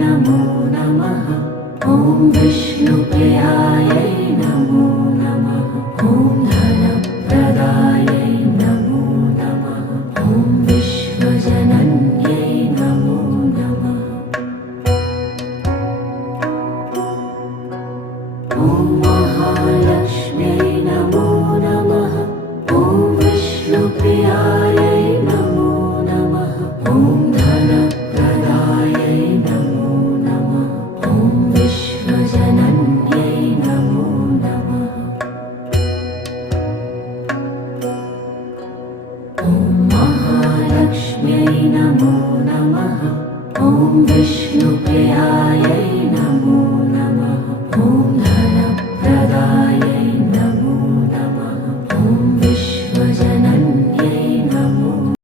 नमो नमः। ॐ विष्णुप्रियायै नमो नमः। ॐ धनप्रदायै नमो नमः। ॐ विश्वजनन्यै नमो नमः। ॐ महालक्ष्म्यै नमो नमः। ॐ विष्णुप्रियायै नमो नमः। ॐ धनप्रदायै नमो नमः। ॐ विश्वजनन्यै नमो नमः। ॐ महालक्ष्म्यै नमो नमः। ॐ विष्णुप्रियायै नमो